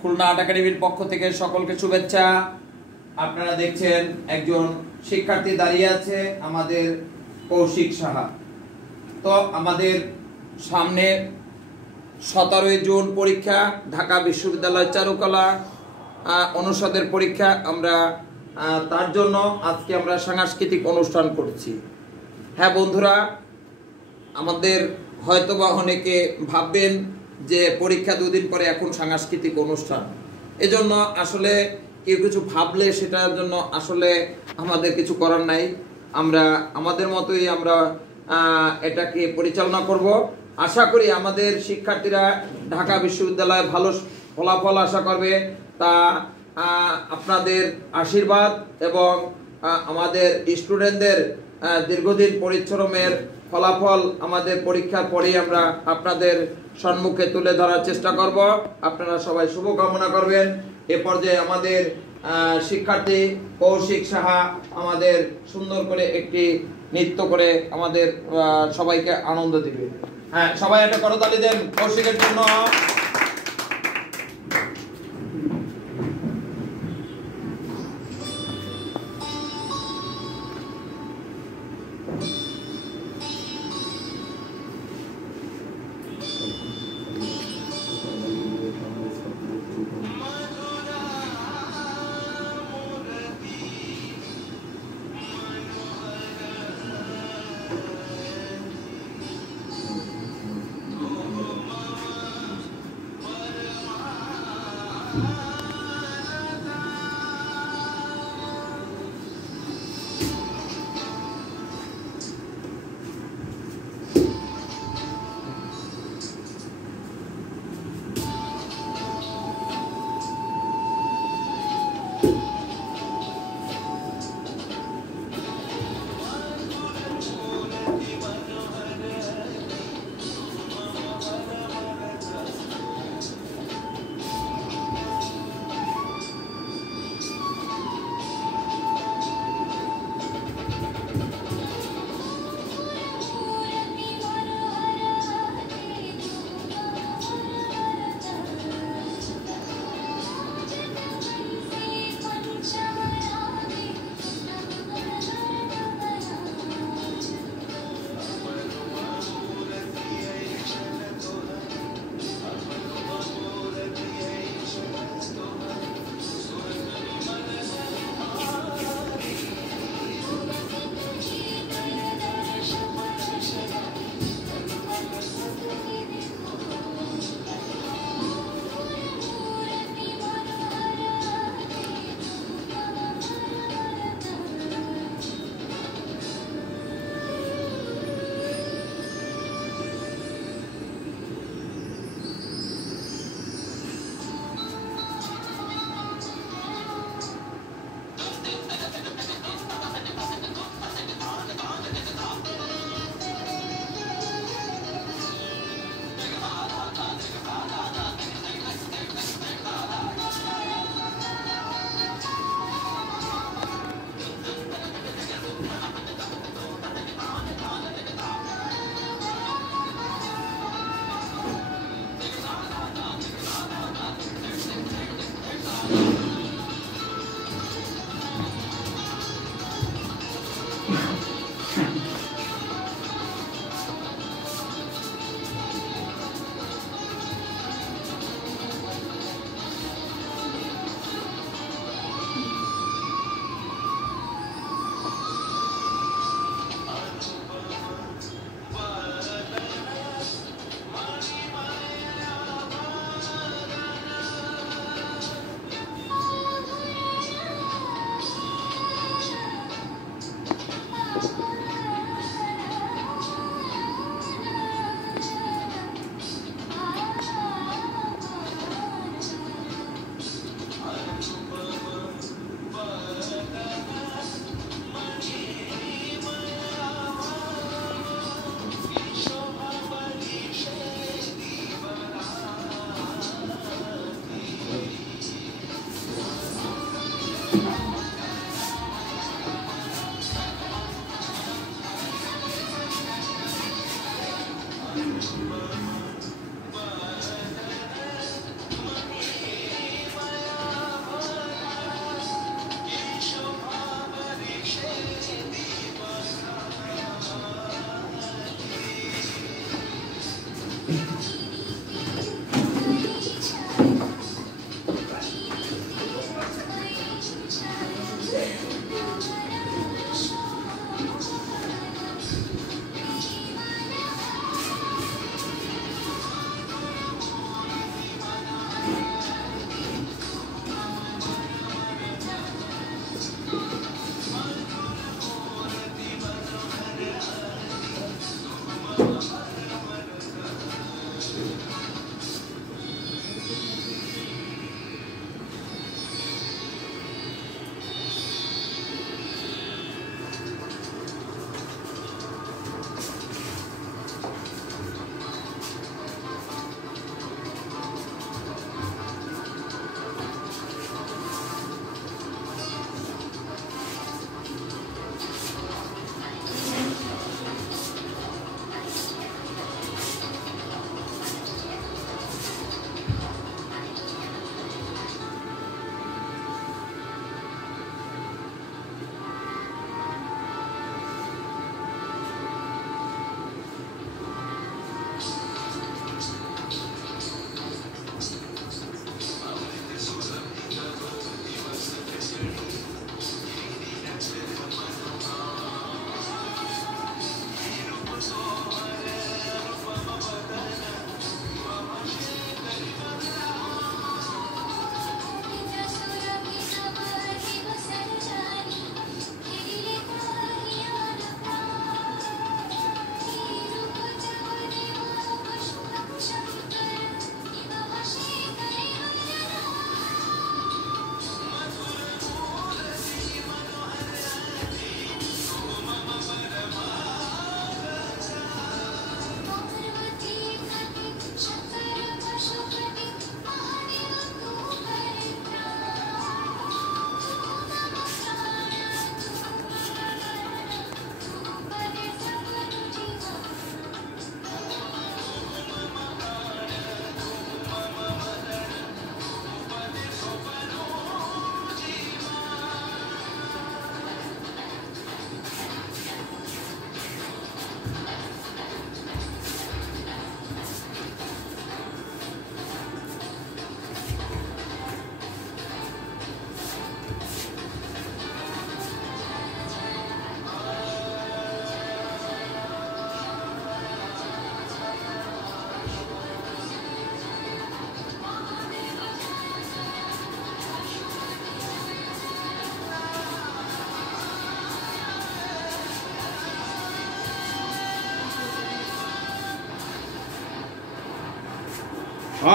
Khulna art একাডেমির পক্ষ থেকে সকলকে শুভেচ্ছা। আপনারা দেখছেন একজন শিক্ষার্থী দাঁড়িয়ে আছে, আমাদের কৌশিক সাহা। তো আমাদের সামনে 17 জুন পরীক্ষা, ঢাকা বিশ্ববিদ্যালয় চারুকলা অনুষদের পরীক্ষা। আমরা তার জন্য আজকে আমরা সাংস্কৃতিক অনুষ্ঠান করছি। হ্যাঁ বন্ধুরা, আমাদের হয়তোবা অনেকে ভাববেন যে পরীক্ষা 2 দিন পরে এখন সাংস্কৃতিক অনুষ্ঠান, এজন্য আসলে কেউ কিছু ভাবলে সেটার জন্য আসলে আমাদের কিছু করার নাই। আমরা আমাদের মতোই আমরা এটাকে পরিচালনা করব। আশা করি আমাদের শিক্ষার্থীরা ঢাকা বিশ্ববিদ্যালয়ে ভালো ফলাফল আশা করবে, তা আপনাদের আশীর্বাদ এবং আমাদের স্টুডেন্টদের দীর্ঘদিন পরিশ্রমের ফলাফল আমাদের পরীক্ষার পরেই আমরা আপনাদের সম্মুখে তুলে ধরার চেষ্টা করব। আপনারা সবাই শুভকামনা করবেন। এ পর্যায়ে আমাদের শিক্ষার্থী কৌশিক সাহা আমাদের সুন্দর করে একটি নৃত্য করে আমাদের সবাইকে আনন্দ দিবে। হ্যাঁ, সবাই একটা করতালি দেন কৌশিকের জন্য।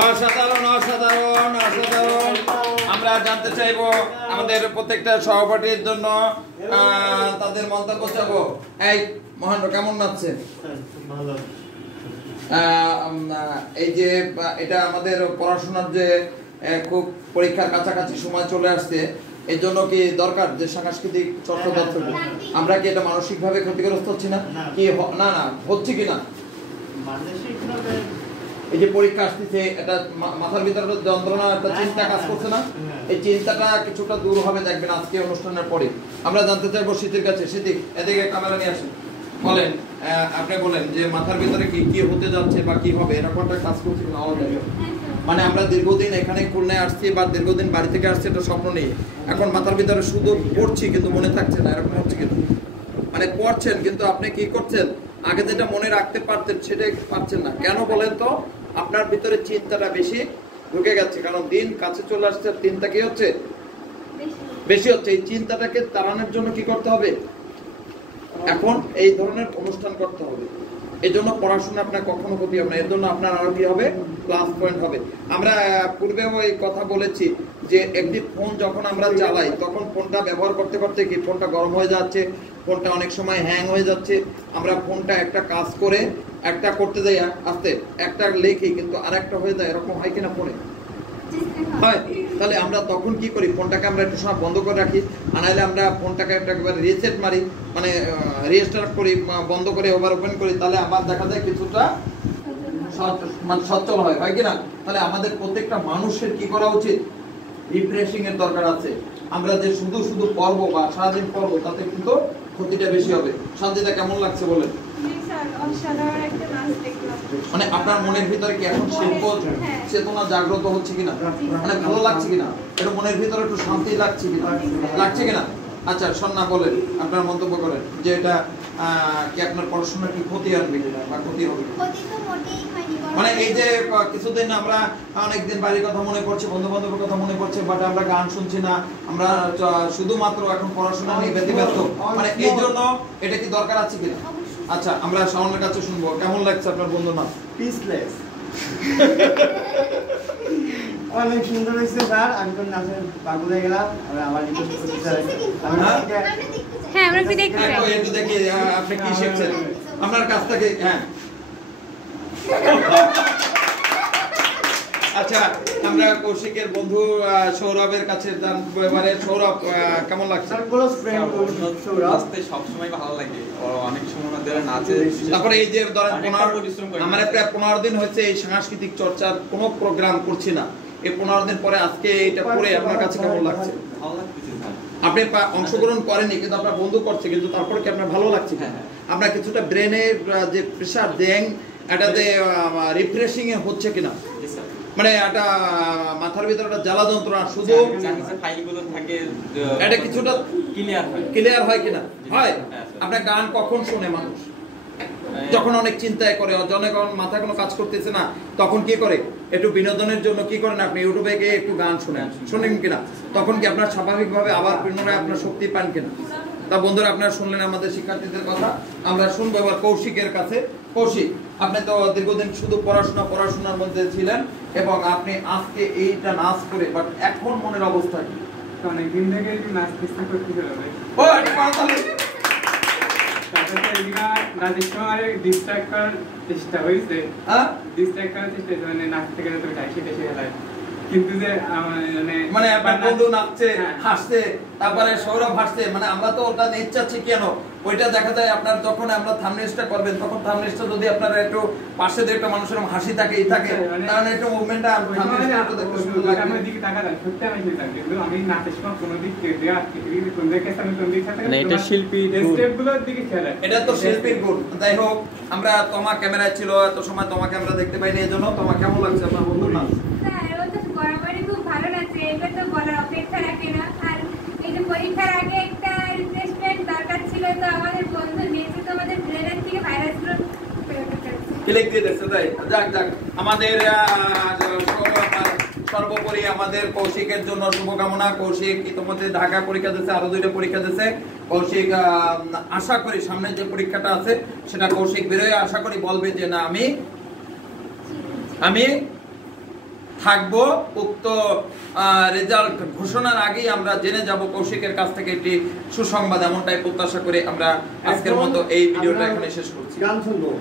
অসাধারণ অসাধারণ অসাধারণ। আমরা জানতে চাইবো আমাদের প্রত্যেকটা সহপাঠীর জন্য তাদের মন্তব্য চাইবো। এই মহেন্দ্র কেমন লাগছে? এই যে এটা আমাদের পড়াশোনার যে খুব পরীক্ষার কাছাকাছি সময় চলে আসছে, এই জন্য কি দরকার যে সাংস্কৃতিক চর্চা দরকার? আমরা কি এটা মানসিক ভাবে ক্ষতিগ্রস্ত হচ্ছি না কি? না না হচ্ছে কিনা? এই যে পরীক্ষা আসতেছে, এটা মাথার ভিতরে যন্ত্রণা, একটা চিন্তা কাজ করছে না? এই চিন্তাটা কিছুটা দূর হবে দেখবেন আজকে অনুষ্ঠানের পরে। আমরা জানতে চাইবো শীতের কাছে। শীতিক এদিকে ক্যামেরা নিয়ে আসেন, বলেন আপনি বলেন যে মাথার ভিতরে কি কি হতে যাচ্ছে বা কি হবে, এরকম একটা কাজ করছে কিনা? মানে আমরা দীর্ঘদিন এখানে খুলনায় আসছি বা দীর্ঘদিন বাড়ি থেকে আসছি, এটা স্বপ্ন নেই। এখন মাথার ভিতরে শুধু পড়ছি কিন্তু মনে থাকছে না, এরকম হচ্ছে কিন্তু। মানে পড়ছেন কিন্তু আপনি কি করছেন, আগে যেটা মনে রাখতে পারতেন সেটাই পারছেন না। কেন বলেন তো? আপনার ভিতরে চিন্তাটা বেশি ঢুকে গেছে, কারণ দিন কাছে চলে আসছে, চিন্তা কি হচ্ছে বেশি হচ্ছে। এই চিন্তাটাকে তাড়ানোর জন্য কি করতে হবে? এখন এই ধরনের অনুষ্ঠান করতে হবে। এই জন্য পড়াশোনা আপনার কখনো ক্ষতি হবে না, এর জন্য আপনার আরো কি হবে, প্লাস পয়েন্ট হবে। আমরা পূর্বেও এই কথা বলেছি যে একটি ফোন যখন আমরা চালাই তখন ফোনটা ব্যবহার করতে করতে কি ফোনটা গরম হয়ে যাচ্ছে, ফোনটা অনেক সময় হ্যাং হয়ে যাচ্ছে। আমরা ফোনটা একটা কাজ করে একটা করতে যাই আস্তে একটা লেখি কিন্তু আরেকটা হয়ে যায়, এরকম হয় কিনা ফোনে? হয়। তাহলে আমরা তখন কি করি, ফোনটাকে আমরা একটু সময় বন্ধ করে রাখি, আনাইলে আমরা ফোনটাকে একবার রিসেট মারি, মানে রিস্টার্ট করি, বন্ধ করে আবার ওপেন করি, তাহলে আবার দেখা যায় কিছুটা মানে সচল হয়, হয় কিনা? তাহলে আমাদের প্রত্যেকটা মানুষের কি করা উচিত, রিফ্রেশিং এর দরকার আছে। আমরা যে শুধু শুধু পড়বো বা সারাদিন পড়বো তাতে কিন্তু ক্ষতিটা বেশি হবে। শান্তিটা কেমন লাগছে বলেন? মানে আপনার মনের ভিতরে কি এখন শিল্প চেতনা জাগ্রত হচ্ছে কিনা, মানে ভালো লাগছে কিনা, এটা মনের ভিতরে একটু শান্তি লাগছে কিনা, লাগছে কিনা? আচ্ছা সন্না বলেন, আপনার মন্তব্য করেন যে এটা কি আপনার পড়াশোনার কি ক্ষতি আনবে বা ক্ষতি হবে? মানে এই যে কিছুদিন আমরা অনেকদিন বাড়ির কথা মনে পড়ছে, বন্ধু বান্ধবের কথা মনে পড়ছে, বাট আমরা গান শুনছি না, আমরা শুধুমাত্র এখন পড়াশোনা নিয়ে ব্যতিব্যস্ত, মানে এই জন্য এটা কি দরকার আছে কিনা? আচ্ছা আমরা শাওনের কাছে শুনবো, কেমন লাগছে আপনার বন্ধু নাম? পিসলেস। অনেক সুন্দর হয়েছে স্যার, আমি তো নাচে পাগল হয়ে গেলাম। আমার রিকোয়েস্ট করতে চাই, হ্যাঁ আমরা একটু দেখতে চাই, একটু দেখি আপনি কি শিখছেন আপনার কাছ থেকে। হ্যাঁ আচ্ছা আমরা কৌশিকের বন্ধু সৌরভের কাছে জানবো এবারে। সৌরভ কেমন লাগছে? স্যার ক্লোজ ফ্রেন্ড সৌরভ, আসতে সব সময় ভালো লাগে, অনেক সময় ধরে নাচে। তারপরে এই যে ধরেন আমরা প্রায় 15 দিন হয়েছে এই সাংস্কৃতিক চর্চার কোনো প্রোগ্রাম করছি না, এই 15 দিন পরে আজকে এটা করে আপনার কাছে কেমন লাগছে? ভালো লাগতেছে স্যার। আপনি অংশগ্রহণ করেনি কিন্তু আপনার বন্ধু করছে, কিন্তু তারপরে কি আপনার ভালো লাগছে? আপনার কিছুটা ব্রেনের যে প্রেসার দেন এটাতে রিফ্রেশিং এ হচ্ছে কিনা, মানে একটা মাথার ভিতরে একটা জ্বালা যন্ত্রণা শুধু ফাইলগুলো থাকে এটা কিছুটা ক্লিয়ার হয় কিনা? হয়। আপনার গান কখন শুনে মানুষ? যখন অনেক চিন্তায় করে, যখন মাথায় কোনো কাজ করতেছে না, তখন কি করে, একটু বিনোদনের জন্য কি করেন আপনি ইউটিউবে গিয়ে একটু গান শুনেন কিনা? তখন কি আপনার স্বাভাবিকভাবে আবার পুনরায় আপনার শক্তি পান কিনা? তা বন্ধুরা আপনারা শুনলেন আমাদের শিক্ষার্থীদের কথা, আমরা শুনবো এবার কৌশিকের কাছে। কৌশিক, আপনি তো দীর্ঘদিন শুধু পড়াশোনার মধ্যে ছিলেন এবং আপনি আজকে এইটা নাচ করে, বাট এখন মনের অবস্থা কি? অনেকদিন থেকে নাচতে ইচ্ছা করতেছিল, ও এটা পাতালে নাচের সময় ডিস্ট্রাক্ট করার চেষ্টা হয়েছে, ডিস্ট্রাক্ট করার চেষ্টা হয়েছে, মানে নাচতে গেলে তো টাইসে টেসে গেলায়, কিন্তু যে মানে আপনার বন্ধু নাচছে হাসছে, তারপরে সৌরভ হাসছে, মানে আমরা তো ওটা নিচ্ছি কেন, ওইটা দেখা যায় আপনার যখন আমরা থাম্বনেলটা করবেন তখন থাম্বনেলটা যদি আপনারা একটু পাশে দিয়ে একটা মানুষের হাসি থাকে এই থাকে, তাহলে একটু মুভমেন্টটা থাম্বনেলটা একটু দেখতে সুন্দর লাগে। আমার দিকে তাকালে সত্যি আমি ফিল লাগে, কিন্তু আমি নাচের সময় কোনো দিক থেকে কোন দিকে আমি কোন দিকে থাকে, মানে এটা শিল্পী স্টেপগুলোর দিকে খেয়াল রাখি, এটা তো শিল্পীর গুণ। যাই হোক, আমরা তোমা ক্যামেরায় ছিল এত সময়, তোমাকে আমরা দেখতে পাইনি, এজন্য তোমার কেমন লাগছে আপনার বন্ধুর নাচ? খুব ভালো লাগছে, এটা তো বলার অপেক্ষা রাখে না। আর এই যে পরীক্ষার আগে একটা রিফ্রেশমেন্ট দরকার ছিল, তো আমাদের বন্ধু নিয়েছে, তো আমাদের ব্রেনের থেকে ভাইরাসগুলো ক্লিক দিয়ে দিচ্ছে। তাই যাক যাক, আমাদের সর্বোপরি আমাদের কৌশিকের জন্য শুভকামনা। কৌশিক ইতিমধ্যে ঢাকা পরীক্ষা দিচ্ছে, আরো 2টা পরীক্ষা দিচ্ছে। কৌশিক আশা করি সামনে যে পরীক্ষাটা আছে সেটা কৌশিক বেরোয় আশা করি বলবে যে না আমি থাকবো। উক্ত রেজাল্ট ঘোষণার আগেই আমরা জেনে যাব কৌশিকের কাছ থেকে একটি সুসংবাদ, এমনটাই প্রত্যাশা করে আমরা আজকের মতো এই ভিডিওটা এখানে শেষ করছি। গান শুনবো।